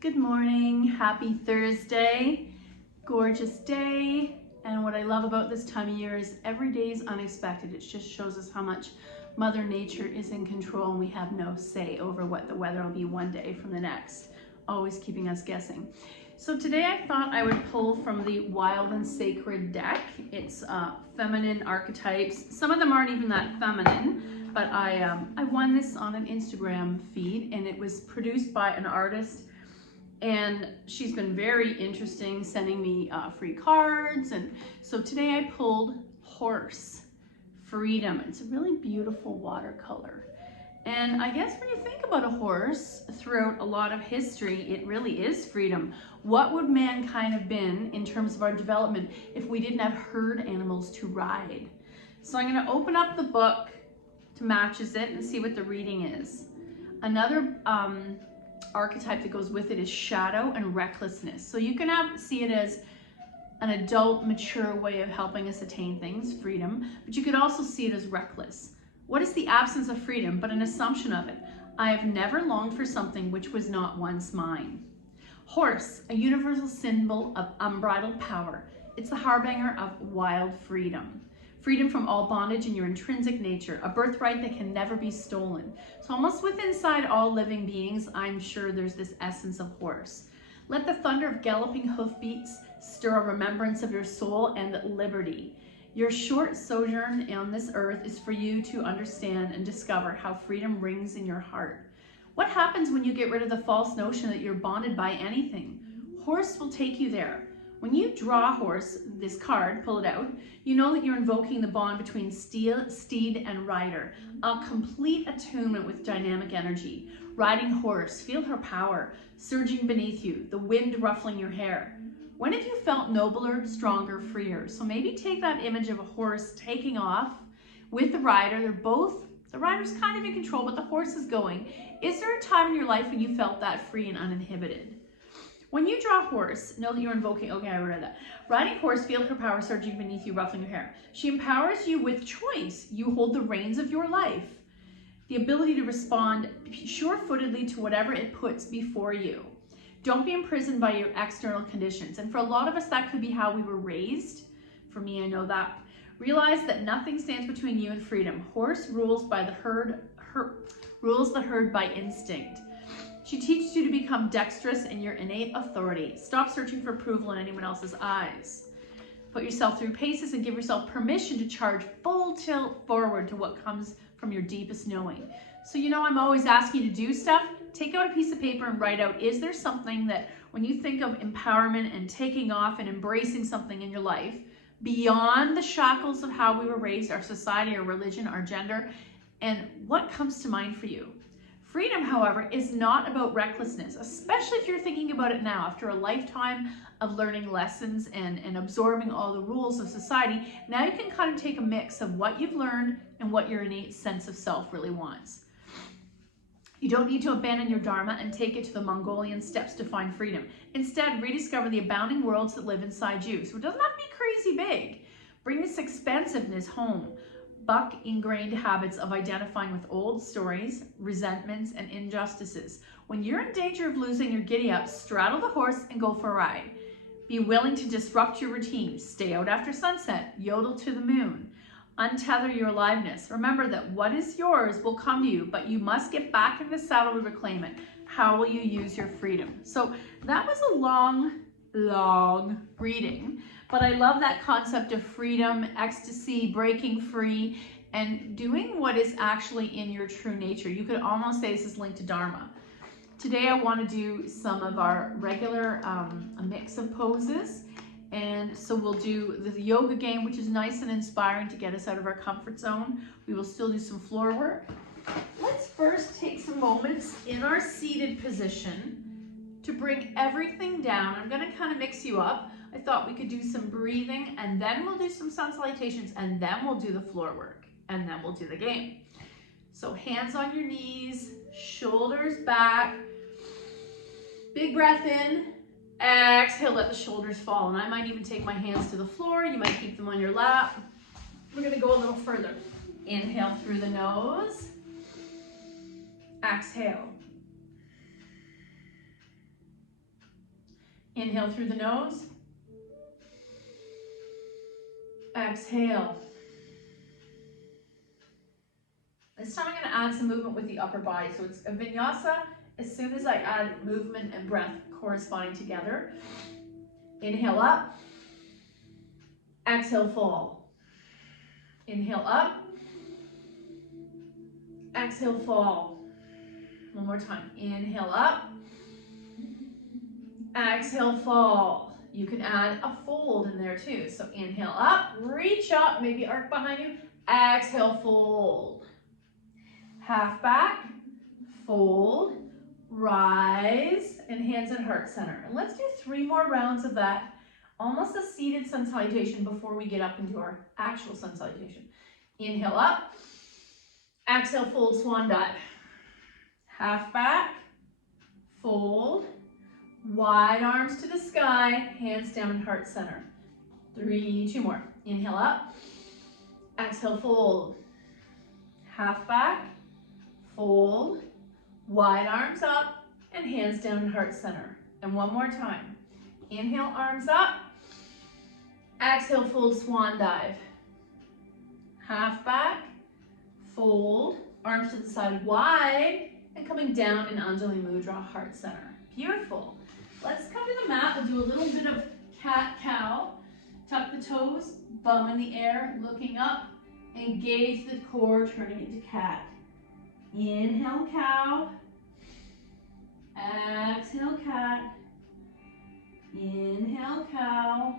Good morning, happy Thursday, gorgeous day. And what I love about this time of year is every day is unexpected. It just shows us how much Mother Nature is in control and we have no say over what the weather will be one day from the next, always keeping us guessing. So today I thought I would pull from the Wild and Sacred deck. It's feminine archetypes. Some of them aren't even that feminine, but I won this on an Instagram feed and it was produced by an artist. And she's been very interesting, sending me free cards. And so today I pulled Horse, Freedom. It's a really beautiful watercolor. And I guess when you think about a horse throughout a lot of history, it really is freedom. What would mankind have been in terms of our development if we didn't have herd animals to ride? So I'm going to open up the book to matches it and see what the reading is. Another archetype that goes with it is shadow and recklessness. So you can see it as an adult, mature way of helping us attain things, freedom, but you could also see it as reckless. What is the absence of freedom but an assumption of it? I have never longed for something which was not once mine. Horse, a universal symbol of unbridled power. It's the harbinger of wild freedom. Freedom from all bondage in your intrinsic nature, a birthright that can never be stolen. So almost within inside all living beings, I'm sure there's this essence of horse. Let the thunder of galloping hoofbeats stir a remembrance of your soul and liberty. Your short sojourn on this earth is for you to understand and discover how freedom rings in your heart. What happens when you get rid of the false notion that you're bonded by anything? Horse will take you there. When you draw horse, this card, pull it out, you know that you're invoking the bond between steed and rider, a complete attunement with dynamic energy. Riding horse, feel her power, surging beneath you, the wind ruffling your hair. When have you felt nobler, stronger, freer? So maybe take that image of a horse taking off with the rider. The rider's kind of in control, but the horse is going. Is there a time in your life when you felt that free and uninhibited? When you draw horse, know that you're invoking, okay, I read that. Riding horse, feel her power surging beneath you, ruffling your hair. She empowers you with choice. You hold the reins of your life. The ability to respond sure-footedly to whatever it puts before you. Don't be imprisoned by your external conditions. And for a lot of us, that could be how we were raised. For me, I know that. Realize that nothing stands between you and freedom. Horse rules by the herd, rules the herd by instinct. She teaches you to become dexterous in your innate authority. Stop searching for approval in anyone else's eyes. Put yourself through paces and give yourself permission to charge full tilt forward to what comes from your deepest knowing. So I'm always asking you to do stuff. Take out a piece of paper and write out, is there something that when you think of empowerment and taking off and embracing something in your life, beyond the shackles of how we were raised, our society, our religion, our gender, and what comes to mind for you? Freedom, however, is not about recklessness, especially if you're thinking about it now after a lifetime of learning lessons and absorbing all the rules of society. Now you can kind of take a mix of what you've learned and what your innate sense of self really wants. You don't need to abandon your dharma and take it to the Mongolian steppes to find freedom. Instead, rediscover the abounding worlds that live inside you. So it doesn't have to be crazy big. Bring this expansiveness home. Buck ingrained habits of identifying with old stories, resentments, and injustices. When you're in danger of losing your giddy-up, straddle the horse and go for a ride. Be willing to disrupt your routine. Stay out after sunset. Yodel to the moon. Untether your aliveness. Remember that what is yours will come to you, but you must get back in the saddle to reclaim it. How will you use your freedom? So that was a long reading. But I love that concept of freedom, ecstasy, breaking free, and doing what is actually in your true nature. You could almost say this is linked to Dharma. Today I want to do some of our regular, a mix of poses. And so we'll do the yoga game, which is nice and inspiring to get us out of our comfort zone. We will still do some floor work. Let's first take some moments in our seated position to bring everything down. I'm going to kind of mix you up. I thought we could do some breathing and then we'll do some sun salutations and then we'll do the floor work and then we'll do the game. So hands on your knees, shoulders back, big breath in, exhale, let the shoulders fall. And I might even take my hands to the floor. You might keep them on your lap. We're going to go a little further. Inhale through the nose, exhale. Inhale through the nose. Exhale. This time I'm going to add some movement with the upper body. So it's a vinyasa as soon as I add movement and breath corresponding together. Inhale up. Exhale, fall. Inhale up. Exhale, fall. One more time. Inhale up. Exhale, fall. You can add a fold in there too. So inhale up, reach up, maybe arc behind you. Exhale, fold. Half back, fold, rise, and hands at heart center. And let's do 3 more rounds of that. Almost a seated sun salutation before we get up into our actual sun salutation. Inhale up, exhale, fold, swan dive. Half back, fold, wide arms to the sky, hands down in heart center. 2 more. Inhale up, exhale, fold. Half back, fold, wide arms up, and hands down in heart center. And one more time. Inhale, arms up. Exhale, fold, swan dive. Half back, fold, arms to the side wide, and coming down in Anjali Mudra, heart center. Beautiful. Let's come to the mat. We'll do a little bit of cat-cow. Tuck the toes, bum in the air, looking up. Engage the core, turning into cat. Inhale, cow. Exhale, cat. Inhale, cow.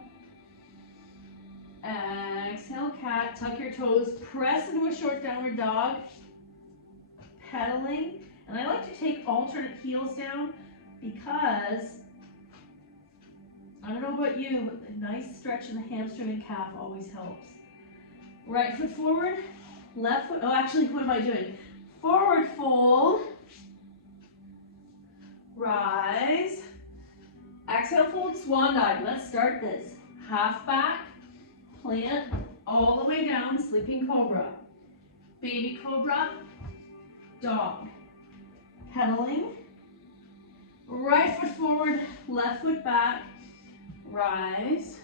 Exhale, cat. Tuck your toes. Press into a short downward dog. Pedaling. And I like to take alternate heels down because, I don't know about you, but a nice stretch in the hamstring and calf always helps. Right foot forward, left foot, oh actually, what am I doing? Forward fold, rise, exhale, fold, swan dive. Let's start this. Half back, plant, all the way down, sleeping cobra. Baby cobra, dog. Pedaling, right foot forward, left foot back, rise,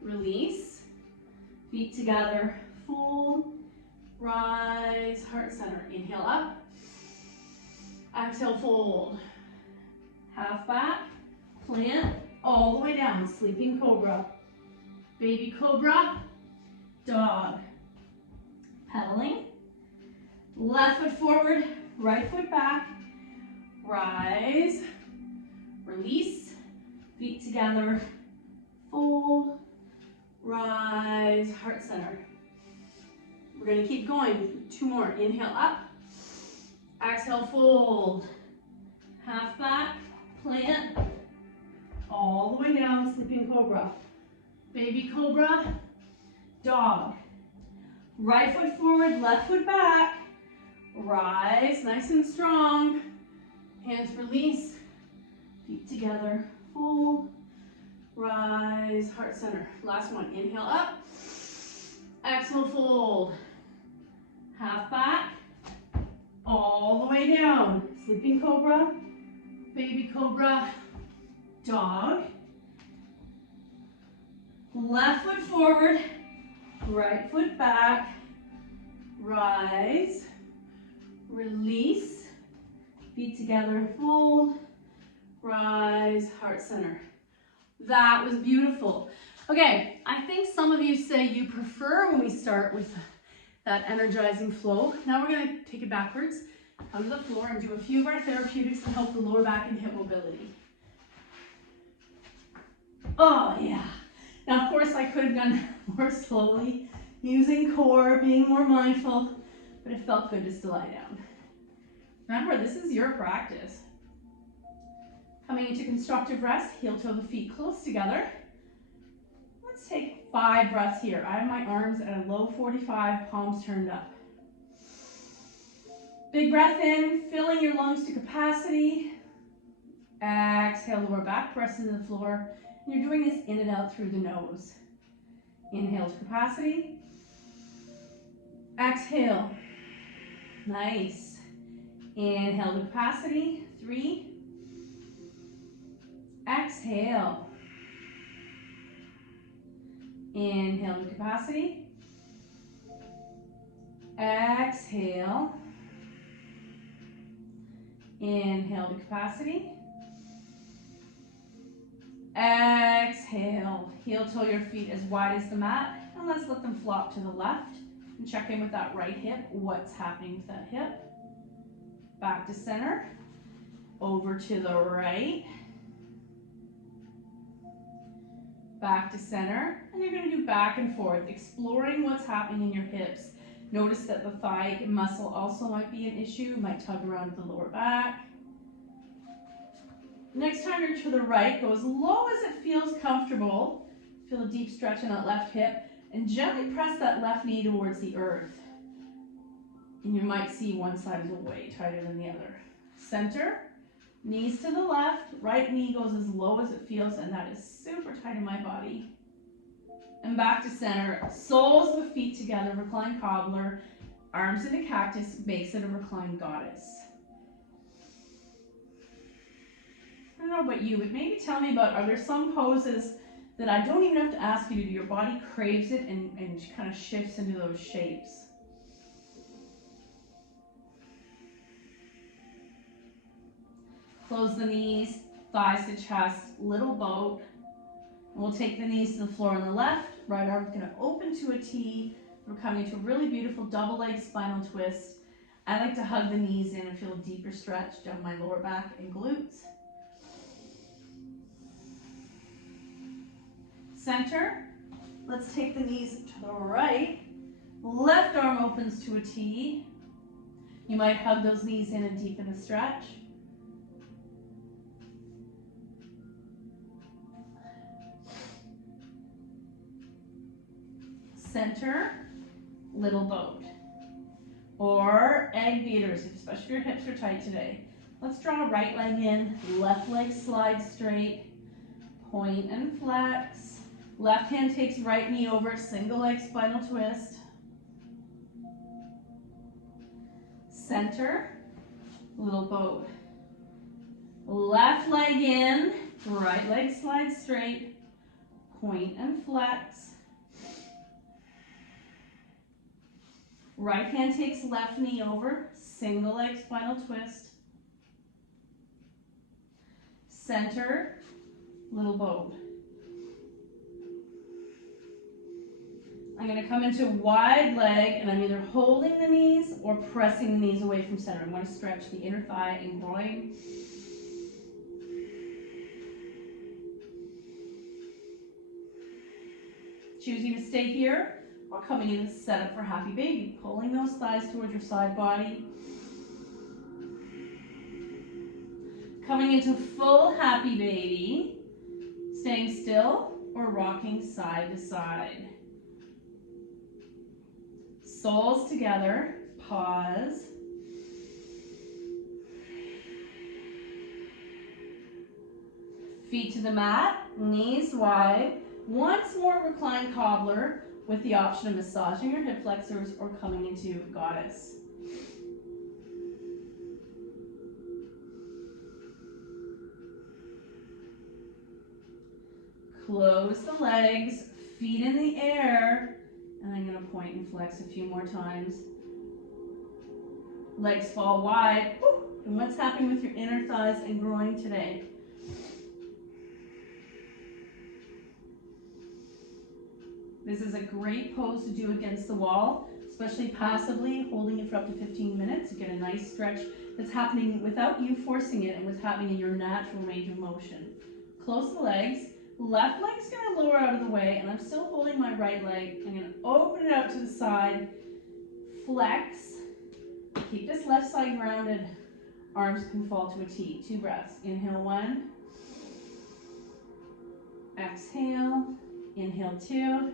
release, feet together, fold, rise, heart center. Inhale up, exhale, fold. Half back, plant, all the way down, sleeping cobra. Baby cobra, dog. Pedaling, left foot forward, right foot back, rise, release, feet together, fold, rise, heart center. We're going to keep going. 2 more. Inhale up, exhale, fold. Half back, plant, all the way down, sleeping cobra. Baby cobra, dog. Right foot forward, left foot back, rise, nice and strong. Hands release, feet together, fold, rise, heart center. Last one. Inhale up, exhale, fold. Half back, all the way down. Sleeping cobra, baby cobra, dog. Left foot forward, right foot back, rise, release, feet together, fold, rise, heart center. That was beautiful. Okay, I think some of you say you prefer when we start with that energizing flow. Now we're going to take it backwards, come to the floor and do a few of our therapeutics to help the lower back and hip mobility. Oh yeah. Now of course I could have done more slowly, using core, being more mindful, but it felt good just to lie down. Remember, this is your practice. Coming into constructive rest, heel toe the feet close together. Let's take 5 breaths here. I have my arms at a low 45, palms turned up. Big breath in, filling your lungs to capacity. Exhale, lower back, press into the floor. And you're doing this in and out through the nose. Inhale to capacity. Exhale. Nice. Inhale to capacity. 3. Exhale. Inhale to capacity. Exhale. Inhale to capacity. Exhale. Heel toe your feet as wide as the mat, and let's let them flop to the left. And check in with that right hip. What's happening with that hip? Back to center. Over to the right. Back to center. And you're going to do back and forth, exploring what's happening in your hips. Notice that the thigh muscle also might be an issue. Might tug around the lower back. Next time you're to the right, go as low as it feels comfortable. Feel a deep stretch in that left hip. And gently press that left knee towards the earth. And you might see one side is way tighter than the other. Center, knees to the left, right knee goes as low as it feels, and that is super tight in my body. And back to center, soles of the feet together, reclined cobbler, arms in a cactus, makes it a reclined goddess. I don't know about you, but maybe tell me are there some poses that I don't even have to ask you to do? Your body craves it and kind of shifts into those shapes. Close the knees, thighs to chest, little boat. And we'll take the knees to the floor on the left. Right arm's going to open to a T. We're coming to a really beautiful double leg spinal twist. I like to hug the knees in and feel a deeper stretch down my lower back and glutes. Center. Let's take the knees to the right. Left arm opens to a T. You might hug those knees in and deepen the stretch. Center, little boat. Or egg beaters, especially if your hips are tight today. Let's draw right leg in, left leg slides straight, point and flex. Left hand takes right knee over, single leg spinal twist. Center, little boat. Left leg in, right leg slides straight, point and flex. Right hand takes left knee over, single leg spinal twist. Center, little boat. I'm going to come into wide leg, and I'm either holding the knees or pressing the knees away from center. I'm going to stretch the inner thigh and groin. Choosing to stay here or coming into setup for happy baby. Pulling those thighs towards your side body. Coming into full happy baby. Staying still or rocking side to side. Soles together, pause. Feet to the mat, knees wide. Once more reclined cobbler with the option of massaging your hip flexors or coming into goddess. Close the legs, feet in the air. And I'm going to point and flex a few more times. Legs fall wide. Woo! And what's happening with your inner thighs and groin today? This is a great pose to do against the wall, especially passively, holding it for up to 15 minutes. You get a nice stretch that's happening without you forcing it and what's happening in your natural range of motion. Close the legs. Left leg's going to lower out of the way, and I'm still holding my right leg. I'm going to open it out to the side, flex, keep this left side grounded. Arms can fall to a T. 2 breaths. Inhale 1. Exhale. Inhale 2.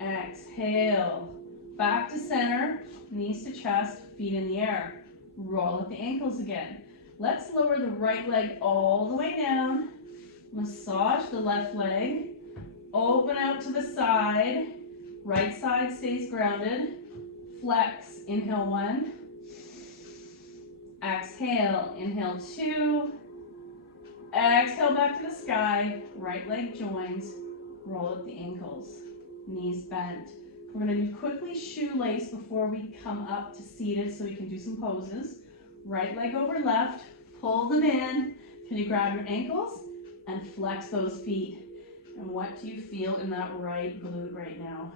Exhale. Back to center, knees to chest, feet in the air. Roll at the ankles again. Let's lower the right leg all the way down. Massage the left leg, open out to the side, right side stays grounded, flex, inhale 1, exhale, inhale 2, exhale back to the sky. Right leg joins. Roll up the ankles. Knees bent. We're going to do quickly shoelace before we come up to seated so we can do some poses. Right leg over left. Pull them in. Can you grab your ankles and flex those feet? And what do you feel in that right glute right now?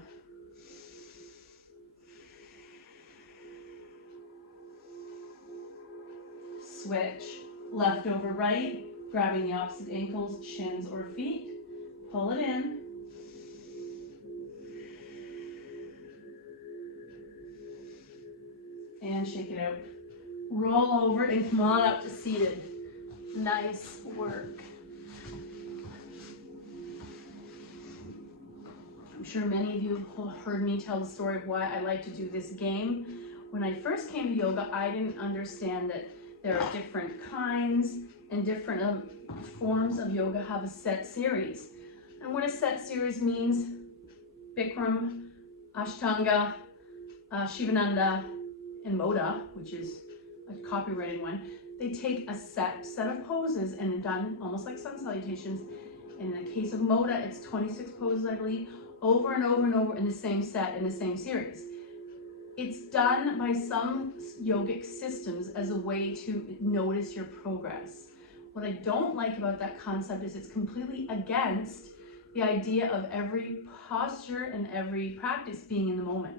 Switch. Left over right. Grabbing the opposite ankles, shins, or feet. Pull it in. And shake it out. Roll over and come on up to seated. Nice work. I'm sure many of you have heard me tell the story of why I like to do this game. When I first came to yoga, I didn't understand that there are different kinds and different forms of yoga have a set series. And what a set series means, Bikram, Ashtanga, Shivananda, and Moda, which is a copyrighted one, they take a set of poses and they're done almost like sun salutations. And in the case of Moda, it's 26 poses, I believe, over and over and over in the same set, in the same series. It's done by some yogic systems as a way to notice your progress. What I don't like about that concept is it's completely against the idea of every posture and every practice being in the moment.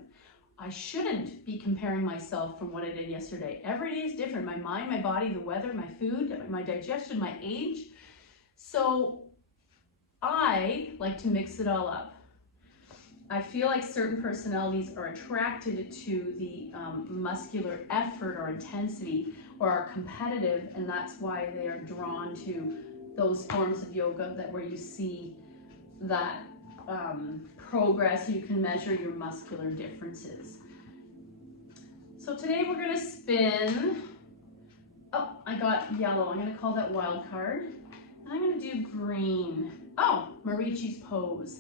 I shouldn't be comparing myself from what I did yesterday. Every day is different. My mind, my body, the weather, my food, my digestion, my age. So I like to mix it all up. I feel like certain personalities are attracted to the muscular effort or intensity or are competitive, and that's why they are drawn to those forms of yoga where you see that progress, you can measure your muscular differences. So today we're going to spin. Oh, I got yellow. I'm going to call that wild card. And I'm going to do green. Oh, Marichi's pose.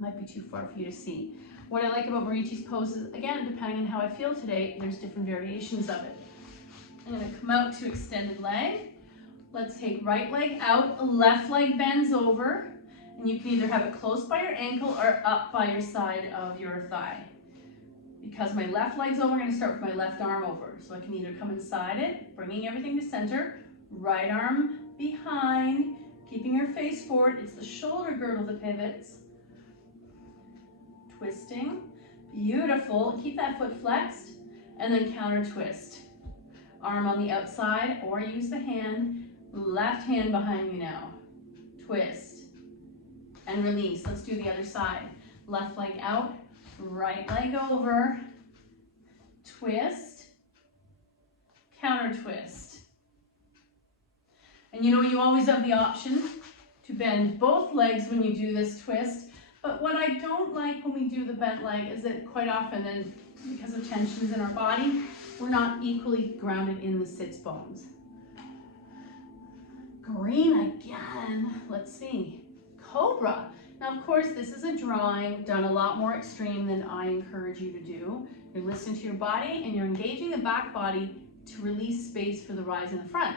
Might be too far for you to see. What I like about Marichi's pose is, again, depending on how I feel today, there's different variations of it. I'm going to come out to extended leg. Let's take right leg out, left leg bends over, and you can either have it close by your ankle or up by your side of your thigh. Because my left leg's over, I'm going to start with my left arm over. So I can either come inside it, bringing everything to center, right arm behind, keeping your face forward. It's the shoulder girdle that pivots. Twisting, beautiful. Keep that foot flexed, and then counter twist. Arm on the outside, or use the hand. Left hand behind you now. Twist, and release. Let's do the other side. Left leg out, right leg over. Twist, counter twist. And you know, you always have the option to bend both legs when you do this twist. But what I don't like when we do the bent leg is that quite often, then because of tensions in our body, we're not equally grounded in the sits bones. Green again. Let's see. Cobra. Now, of course, this is a drawing done a lot more extreme than I encourage you to do. You're listening to your body and you're engaging the back body to release space for the rise in the front.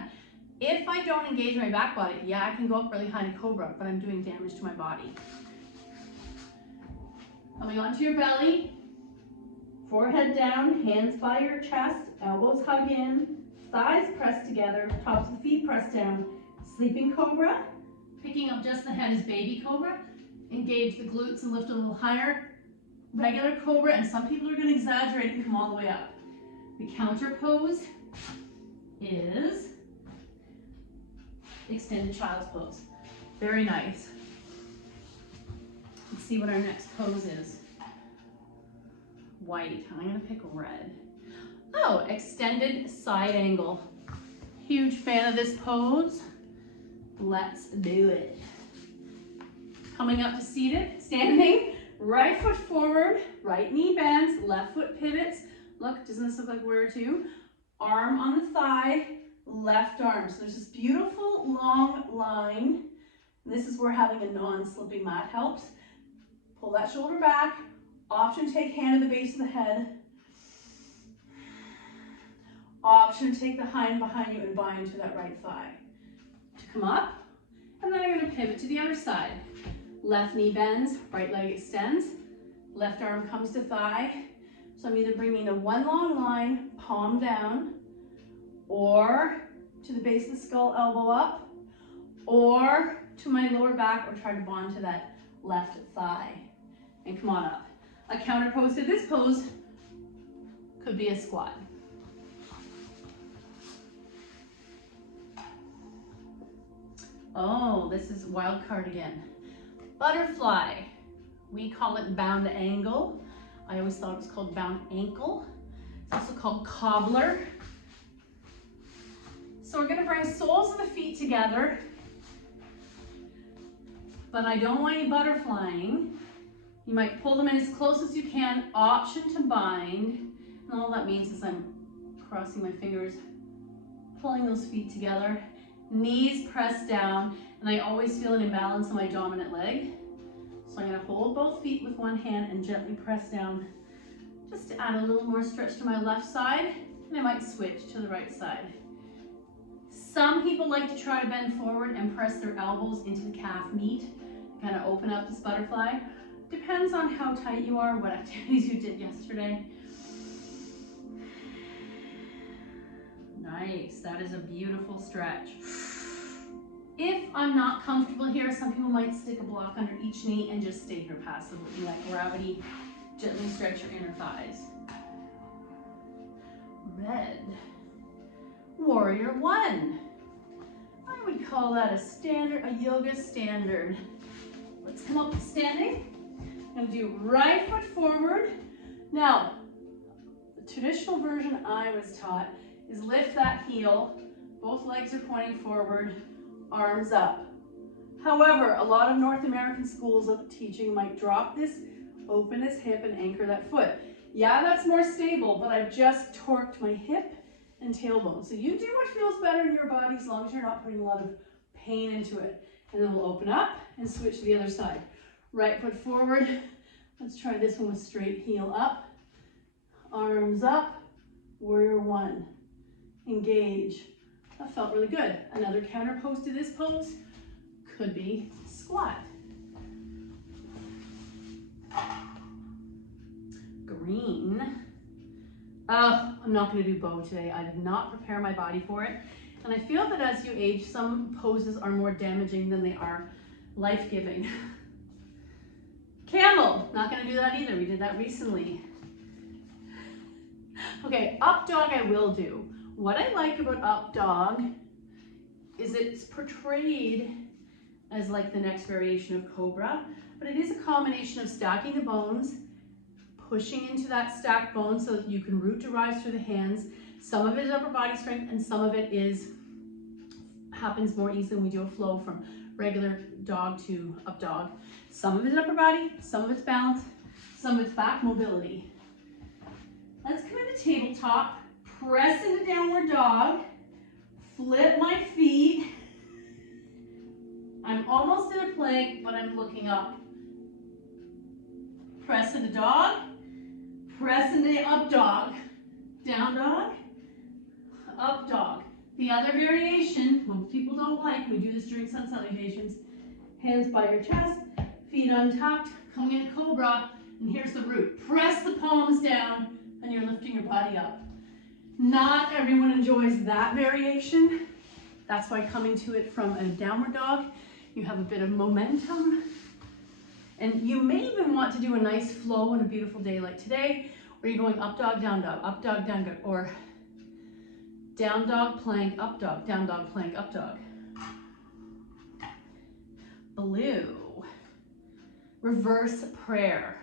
If I don't engage my back body, yeah, I can go up really high in Cobra, but I'm doing damage to my body. Coming onto your belly, forehead down, hands by your chest, elbows hug in, thighs pressed together, tops of the feet pressed down. Sleeping Cobra, picking up just the head is baby Cobra. Engage the glutes and lift a little higher. Regular Cobra, and some people are going to exaggerate and come all the way up. The counter pose is extended child's pose. Very nice. Let's see what our next pose is. White. I'm going to pick red. Oh, extended side angle. Huge fan of this pose. Let's do it. Coming up to seated, standing, right foot forward, right knee bends, left foot pivots. Look, doesn't this look like warrior two? Arm on the thigh, left arm. So there's this beautiful long line. This is where having a non-slipping mat helps. Pull that shoulder back. Option take hand at the base of the head. Option take the hind behind you and bind to that right thigh. To come up, pivot to the other side. Left knee bends, right leg extends, left arm comes to thigh. So I'm either bringing a one long line, palm down, or to the base of the skull, elbow up, or to my lower back, or try to bond to that left thigh. And come on up. A counter pose to this pose could be a squat. Oh, this is wild card again. Butterfly. We call it bound angle. I always thought it was called bound ankle. It's also called cobbler. So we're going to bring soles of the feet together, but I don't want you butterflying. You might pull them in as close as you can, option to bind. And all that means is I'm crossing my fingers, pulling those feet together, knees pressed down, and I always feel an imbalance on my dominant leg. So I'm going to hold both feet with one hand and gently press down just to add a little more stretch to my left side, and I might switch to the right side. Some people like to try to bend forward and press their elbows into the calf meat, kind of open up this butterfly. Depends on how tight you are, what activities you did yesterday. Nice, that is a beautiful stretch. If I'm not comfortable here, some people might stick a block under each knee and just stay here passively, like gravity. Gently stretch your inner thighs. Red. Warrior one. I would call that a standard, a yoga standard. Let's come up to standing. I'm gonna do right foot forward. Now, the traditional version I was taught is lift that heel, both legs are pointing forward, arms up. However, a lot of North American schools of teaching might drop this, open this hip and anchor that foot. Yeah, that's more stable, but I've just torqued my hip and tailbone. So you do what feels better in your body as long as you're not putting a lot of pain into it. And then we'll open up and switch to the other side. Right foot forward. Let's try this one with straight heel up. Arms up. Warrior one. Engage. That felt really good. Another counter pose to this pose could be squat. Green. I'm not going to do bow today. I did not prepare my body for it. And I feel that as you age, some poses are more damaging than they are life-giving. Camel. Not going to do that either. We did that recently. Okay, up dog I will do. What I like about up dog is it's portrayed as like the next variation of cobra, but it is a combination of stacking the bones, pushing into that stacked bone so that you can root to rise through the hands. Some of it is upper body strength and some of it happens more easily when we do a flow from regular dog to up dog. Some of it is upper body, some of it's balance, some of it's back mobility. Let's come into tabletop, press into downward dog, flip my feet. I'm almost in a plank, but I'm looking up. Press into dog, press into up dog, down dog, up dog. The other variation, most people don't like, we do this during sun salutations, hands by your chest, feet untucked, coming into cobra, and here's the root. Press the palms down, and you're lifting your body up. Not everyone enjoys that variation. That's why coming to it from a downward dog, you have a bit of momentum. And you may even want to do a nice flow on a beautiful day like today, where you're going up dog, down dog, or down dog, plank, up dog, down dog, plank, up dog. Blue. Reverse prayer.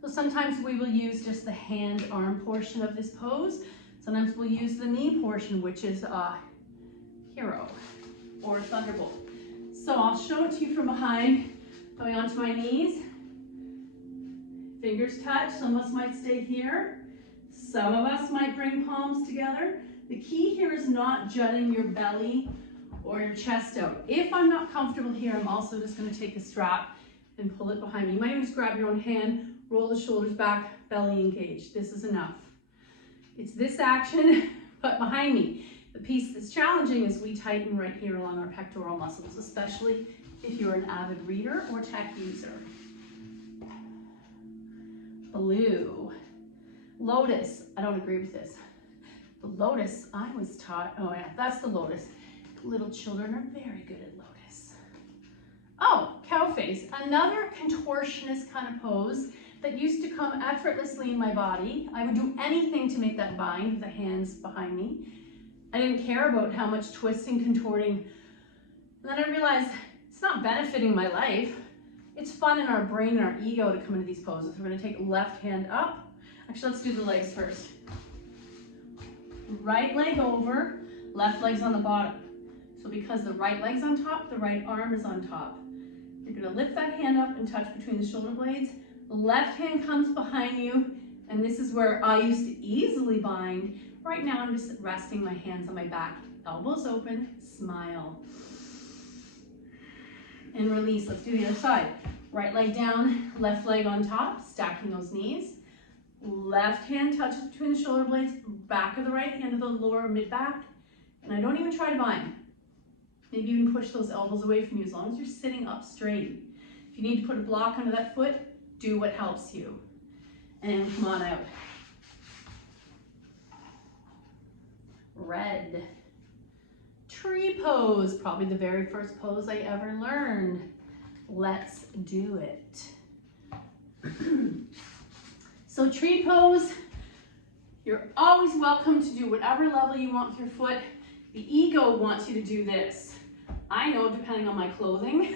So sometimes we will use just the hand arm portion of this pose. Sometimes we'll use the knee portion, which is hero or thunderbolt. So I'll show it to you from behind, going onto my knees. Fingers touch, some of us might stay here. Some of us might bring palms together. The key here is not jutting your belly or your chest out. If I'm not comfortable here, I'm also just going to take a strap and pull it behind me. You might even just grab your own hand, roll the shoulders back, belly engaged. This is enough. It's this action, but behind me. The piece that's challenging is we tighten right here along our pectoral muscles, especially if you're an avid reader or tech user. Blue. Lotus. I don't agree with this. The lotus, I was taught, oh yeah, that's the lotus. Little children are very good at lotus. Oh, cow face. Another contortionist kind of pose that used to come effortlessly in my body. I would do anything to make that bind, the hands behind me. I didn't care about how much twisting, contorting. And then I realized it's not benefiting my life. It's fun in our brain and our ego to come into these poses. We're gonna take left hand up. Actually, let's do the legs first. Right leg over, left leg's on the bottom. So because the right leg's on top, the right arm is on top. You're gonna lift that hand up and touch between the shoulder blades. The left hand comes behind you, and this is where I used to easily bind. Right now, I'm just resting my hands on my back. Elbows open, smile. And release. Let's do the other side. Right leg down, left leg on top, stacking those knees. Left hand touches between the shoulder blades, back of the right hand to the lower mid-back. And I don't even try to bind. Maybe even push those elbows away from you as long as you're sitting up straight. If you need to put a block under that foot, do what helps you. And come on out. Red. Tree pose, probably the very first pose I ever learned. Let's do it. So tree pose, you're always welcome to do whatever level you want with your foot. The ego wants you to do this. I know, depending on my clothing,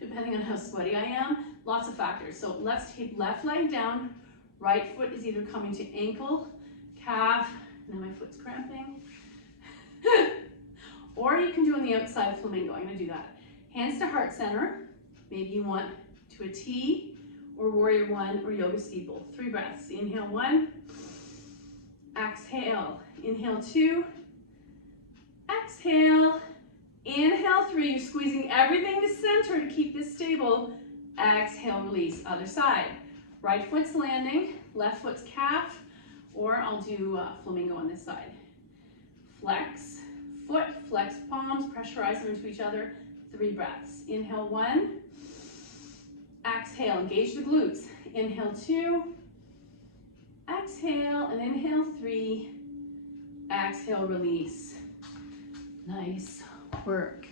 depending on how sweaty I am, lots of factors. So let's take left leg down, right foot is either coming to ankle, calf, now my foot's cramping. Or you can do on the outside of flamingo. I'm gonna do that. Hands to heart center. Maybe you want to a T, or warrior one, or yoga steeple. 3 breaths. Inhale 1, exhale. Inhale 2, exhale. Inhale 3, you're squeezing everything to center to keep this stable. Exhale, release. Other side. Right foot's landing, left foot's calf, or I'll do flamingo on this side. Flex foot, flex palms, pressurize them into each other. 3 breaths. Inhale 1, exhale, engage the glutes. Inhale 2, exhale, and inhale 3, exhale, release. Nice work.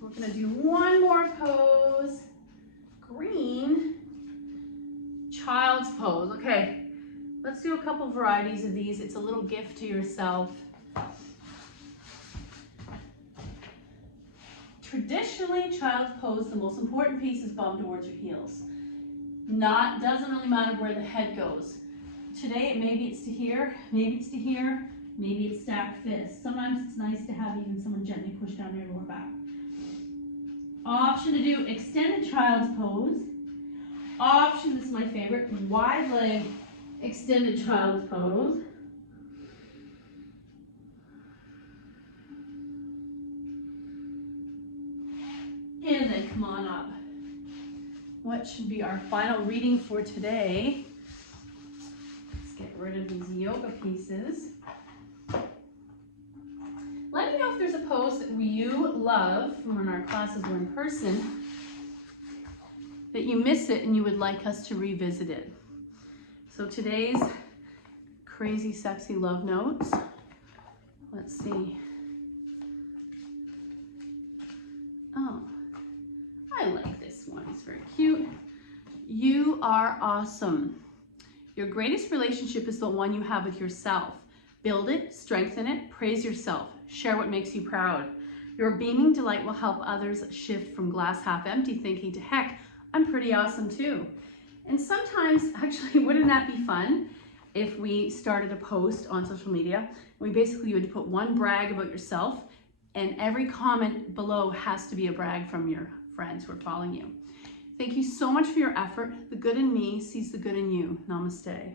We're gonna do one more pose. Green, child's pose. Okay, let's do a couple varieties of these. It's a little gift to yourself. Traditionally, child's pose, the most important piece is bum towards your heels. Doesn't really matter where the head goes. Today, maybe it's to here, maybe it's to here, maybe it's stacked fists. Sometimes it's nice to have even someone gently push down your lower back. Option to do extended child's pose. Option, this is my favorite, wide leg extended child's pose. And then come on up. What should be our final reading for today? Let's get rid of these yoga pieces. Let me know if there's a pose that you love from when our classes were in person, that you miss it and you would like us to revisit it. So today's crazy sexy love notes. Let's see. Oh, I like this one. It's very cute. You are awesome. Your greatest relationship is the one you have with yourself. Build it, strengthen it, praise yourself, share what makes you proud. Your beaming delight will help others shift from glass half empty thinking to heck, I'm pretty awesome too. And sometimes, actually, wouldn't that be fun if we started a post on social media? We basically would put one brag about yourself, and every comment below has to be a brag from your friends who are following you. Thank you so much for your effort. The good in me sees the good in you. Namaste.